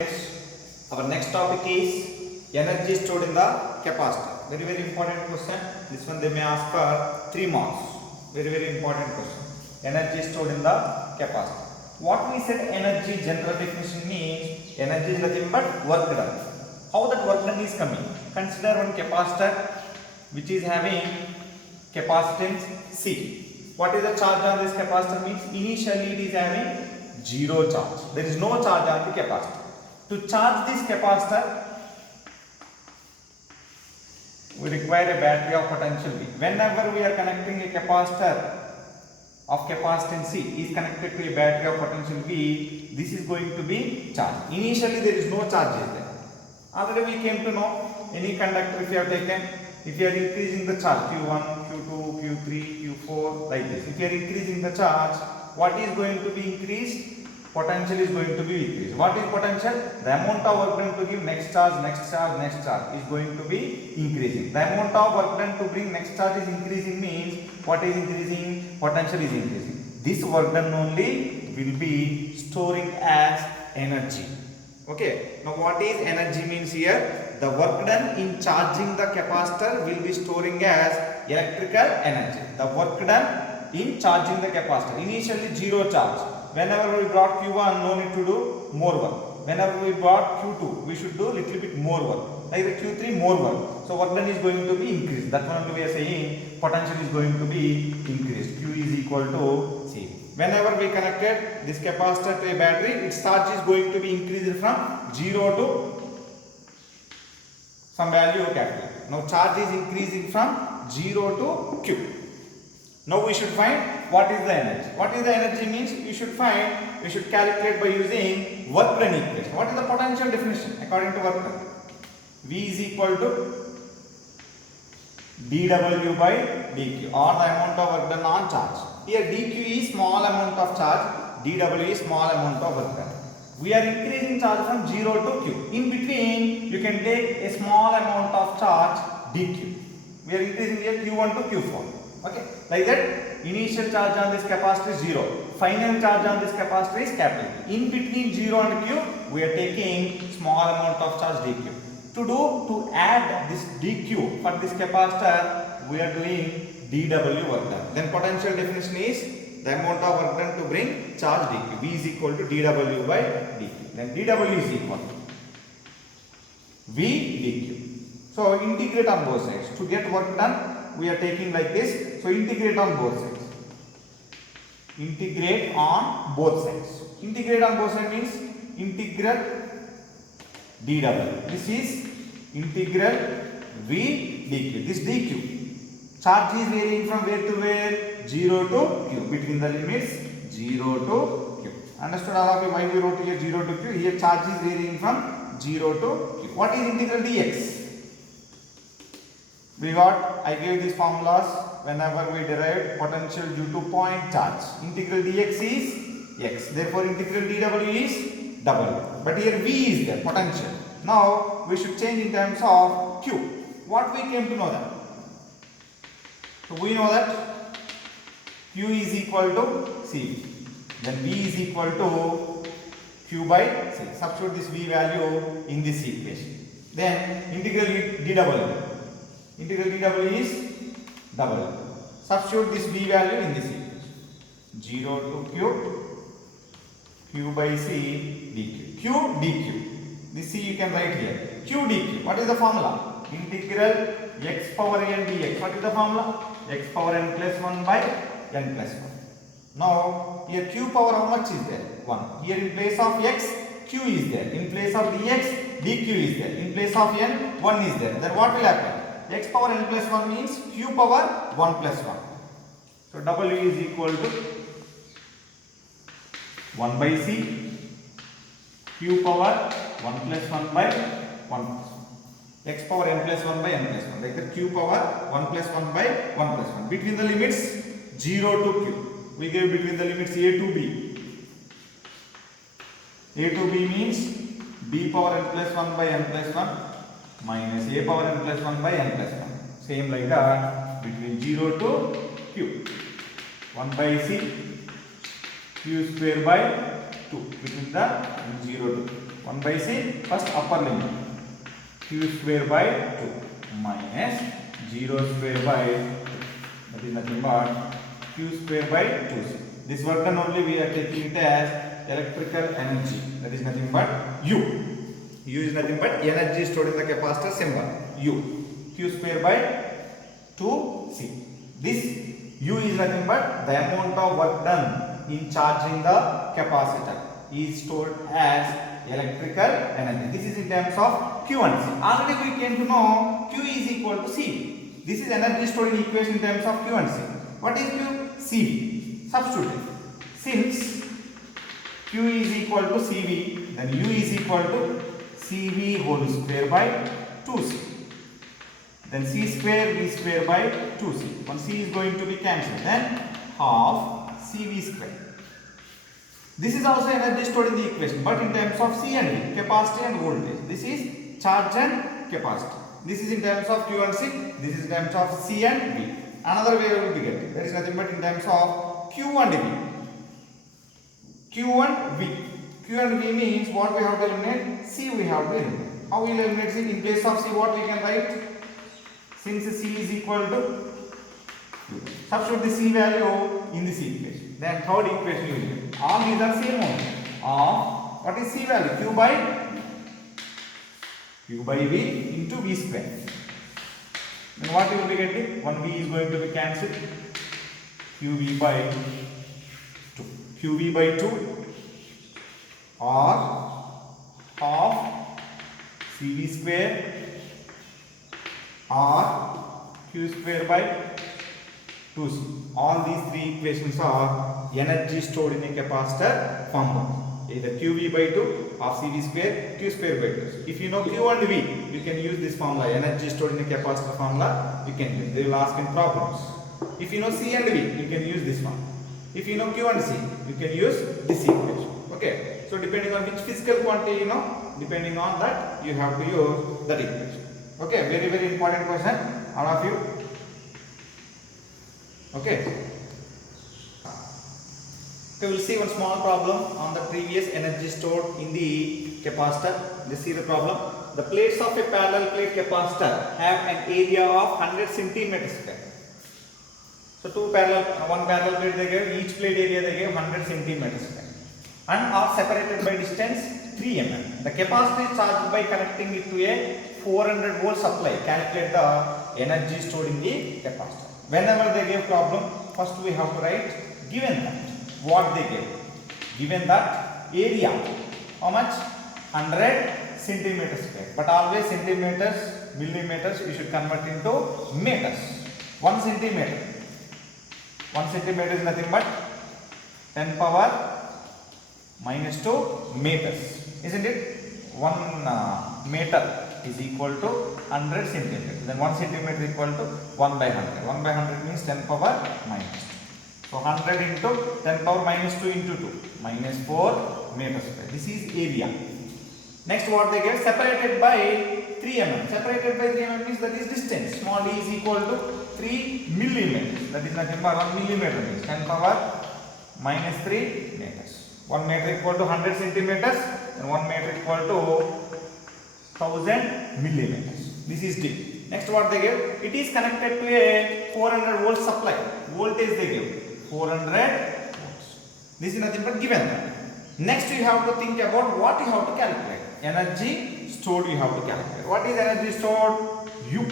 Our next topic is energy stored in the capacitor. Very important question. This one they may ask for 3 marks. Very important question. Energy stored in the capacitor. What we said energy general definition means energy is nothing but work done. How that work done is coming? Consider one capacitor which is having capacitance C. What is the charge on this capacitor means? Initially it is having 0 charge. There is no charge on the capacitor. To charge this capacitor, we require a battery of potential V. Whenever we are connecting a capacitor of capacitance C is connected to a battery of potential V, this is going to be charged. Initially there is no charge there. Already we came to know any conductor if you have taken, if you are increasing the charge Q1, Q2, Q3, Q4 like this. If you are increasing the charge, what is going to be increased? Potential is going to be increased. What is potential? The amount of work done to give next charge is going to be increasing. The amount of work done to bring next charge is increasing means what is increasing? Potential is increasing. This work done only will be storing as energy. Okay. Now what is energy means here? The work done in charging the capacitor will be storing as electrical energy. The work done in charging the capacitor. Initially 0 charge. Whenever we brought Q1, no need to do more work. Whenever we brought Q2, we should do little bit more work. Like the Q3, more work. So work done is going to be increased. That's one we are saying potential is going to be increased. Q is equal to C. Whenever we connected this capacitor to a battery, its charge is going to be increased from 0 to some value capital. Now charge is increasing from 0 to Q. Now we should find what is the energy. What is the energy means we should calculate by using work done equation. What is the potential definition according to work done? V is equal to dW by dQ or the amount of work done on charge. Here dQ is small amount of charge, dW is small amount of work done. We are increasing charge from 0 to Q. In between you can take a small amount of charge dQ. We are increasing here Q1 to Q4. Okay, like that initial charge on this capacitor is 0. Final charge on this capacitor is capital. In between 0 and Q, we are taking small amount of charge dQ. To add this dQ for this capacitor, we are doing dW work done. Then potential definition is the amount of work done to bring charge dQ. V is equal to dW by dQ. Then dW is equal to V dQ. So integrate on both sides. To get work done, we are taking like this. So integrate on both sides. Integrate on both sides. Integrate on both sides means integral dW. This is integral V dQ. This dQ. Charge is varying from where to where? 0 to Q. Between the limits 0 to Q. Understood all of you why we wrote here 0 to Q? Here charge is varying from 0 to Q. What is integral dx? We got, I gave these formulas whenever we derived potential due to point charge. Integral dx is x. Therefore, integral dw is w. But here v is there, potential. Now, we should change in terms of q. What we came to know that? So, we know that q is equal to c. Then v is equal to q by c. Substitute this v value in this equation. Then, integral dw. Integral dw is w. Substitute this v value in this equation. 0 to q by c dq. Q dq. This c you can write here. Q dq. What is the formula? Integral x power n dx. What is the formula? X power n plus 1 by n plus 1. Now here q power how much is there? 1. Here in place of x, q is there. In place of dx, dq is there. In place of n, 1 is there. Then what will happen? X power n plus 1 means q power 1 plus 1. So W is equal to 1 by C, q power 1 plus 1 by 1 plus 1. X power n plus 1 by n plus 1. Like that q power 1 plus 1 by 1 plus 1. Between the limits 0 to q. We gave between the limits a to b. A to b means b power n plus 1 by n plus 1. Minus a power n plus 1 by n plus 1. Same like that between 0 to q. 1 by c q square by 2 between the 0 to 1 by c, first upper limit. Q square by 2 minus 0 square by 2. That is nothing but Q square by 2c. This work done only we are taking it as electrical energy. That is nothing but U. U is nothing but energy stored in the capacitor symbol. U. Q square by 2c. This U is nothing but the amount of work done in charging the capacitor is stored as electrical energy. This is in terms of Q and C. Already we came to know Q is equal to C. This is energy stored in equation in terms of Q and C. What is Q? CV. Substitute. Since Q is equal to CV, then U is equal to CV whole square by 2C. Then C square V square by 2C. One C is going to be cancelled. Then half CV square. This is also energy stored in the equation, but in terms of C and V, capacity and voltage. This is charge and capacity. This is in terms of Q and C. This is in terms of C and V. Another way we will be getting. That is nothing but in terms of Q and V. Q and V. Q and V means what we have to eliminate? C we have to eliminate. How we will eliminate C? In place of C, what we can write? Since C is equal to Q. Substitute the C value in this equation. Then third equation you will get. All these are same only. What is C value? Q by V into V square. Then what you will be getting? One V is going to be cancelled. QV by 2. QV by 2 or half CV square or Q square by 2C. All these three equations are energy stored in a capacitor formula. Either QV by 2 or CV square, Q square by 2. If you know Q and V, you can use this formula. Energy stored in a capacitor formula, you can use. They will ask in problems. If you know C and V, you can use this one. If you know Q and C, you can use this equation. Okay. So depending on which physical quantity you know, depending on that, you have to use that equation. Okay. Very, very important question, all of you. Okay. Okay, we'll see one small problem on the previous energy stored in the capacitor. Let's see the problem. The plates of a parallel plate capacitor have an area of 100 centimeters square. So one parallel plate they gave, each plate area they gave 100 centimeters square and are separated by distance 3 mm. The capacitor is charged by connecting it to a 400 volt supply. Calculate the energy stored in the capacitor. Whenever they give problem, first we have to write given that. What they gave? Given that area, how much? 100 centimeters square. But always centimeters, millimeters, you should convert into meters. 1 centimeter. 1 centimeter is nothing but 10 power minus 2 meters. Isn't it? 1 meter is equal to 100 centimeters. Then 1 centimeter is equal to 1 by 100. 1 by 100 means 10 power minus 2. So 100 into 10 power minus 2 into 2. Minus 4 meters square. This is area. Next what they get? Separated by 3 mm. Separated by 3 mm means that is distance. Small d is equal to 3 millimeters. That is nothing but 1 millimeter means 10 power minus 3 meters. 1 meter equal to 100 centimeters and 1 meter equal to 1000 millimeters. This is D. Next what they give? It is connected to a 400 volt supply. Voltage they give 400 volts. This is nothing but given that. Next you have to think about what you have to calculate. Energy stored you have to calculate. What is energy stored? U.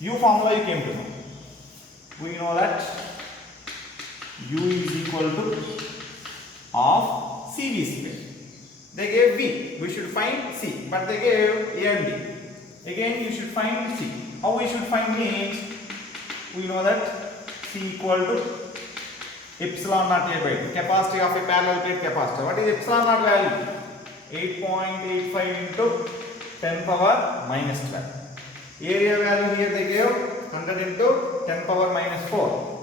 U formula you came to know. We know that U is equal to half CV square. They gave V. We should find C. But they gave A and D. Again you should find C. How we should find means we know that C equal to epsilon naught A by 2. Capacity of a parallel plate capacitor. What is epsilon naught value? 8.85 into 10 power minus 12. Area value here they gave 100 into 10 power minus 4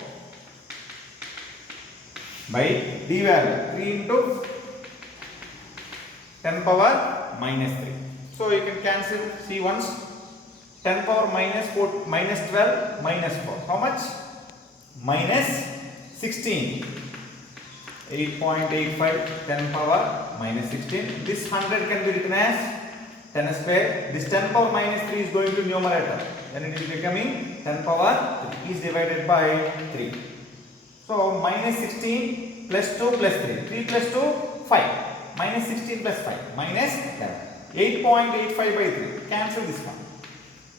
by D value 3 into 10 power minus 3. So you can cancel C once. 10 power minus 4 minus 12 minus 4. How much? Minus 16. 8.85 10 power minus 16. This 100 can be written as 10 square. This 10 power minus 3 is going to numerator. Then it is becoming 10 power 3 is divided by 3. So minus 16 plus 2 plus 3. 3 plus 2, 5. Minus 16 plus 5. Minus 11. 8.85 by 3. Cancel this one.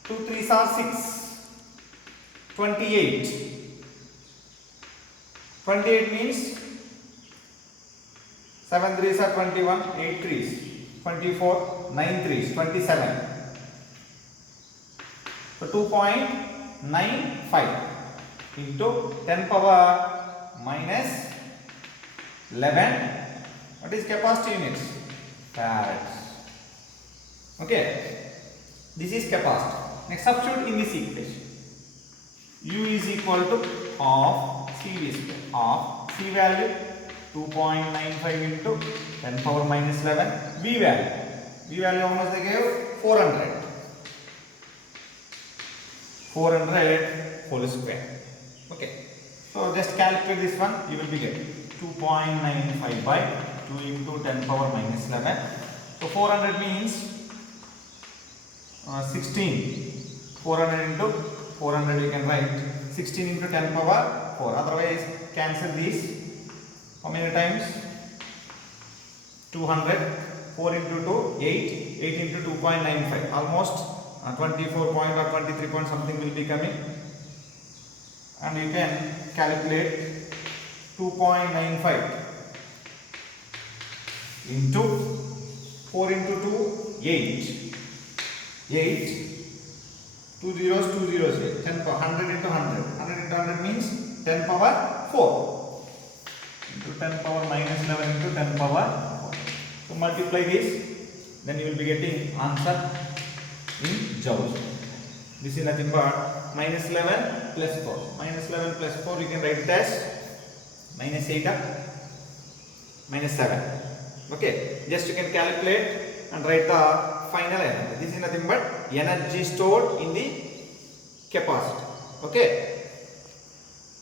2 3s are 6. 28. 28 means 7 3s are 21. 8 3s 24. 9 3s 27. So 2.95 into 10 power minus 11. What is capacity units? Farads. Okay. This is capacity. Next, substitute in this equation. U is equal to half CV square. Half C value 2.95 into 10 power minus 11. V value. V value how much they gave? 400. 400 whole square. Okay. So just calculate this one. You will be getting 2.95 by 2 into 10 power minus 11. So 400 means 16. 400 into 400 you can write 16 into 10 power 4. Otherwise cancel these. How many times? 200. 4 into 2, 8. 8 into 2.95. Almost 24 point or 23 point something will be coming. And you can calculate 2.95 into 4 into 2, 8. 8. 2 zeros, 2 zeros. 10 power, 100 into 100. 100 into 100 means 10 power 4. Into 10 power minus 11 into 10 power 4. So multiply this. Then you will be getting answer in joules. This is nothing but minus 11 plus 4. Minus 11 plus 4 you can write it as minus 8 minus 7. Okay. Just you can calculate and write the final energy. This is nothing but energy stored in the capacitor. Okay.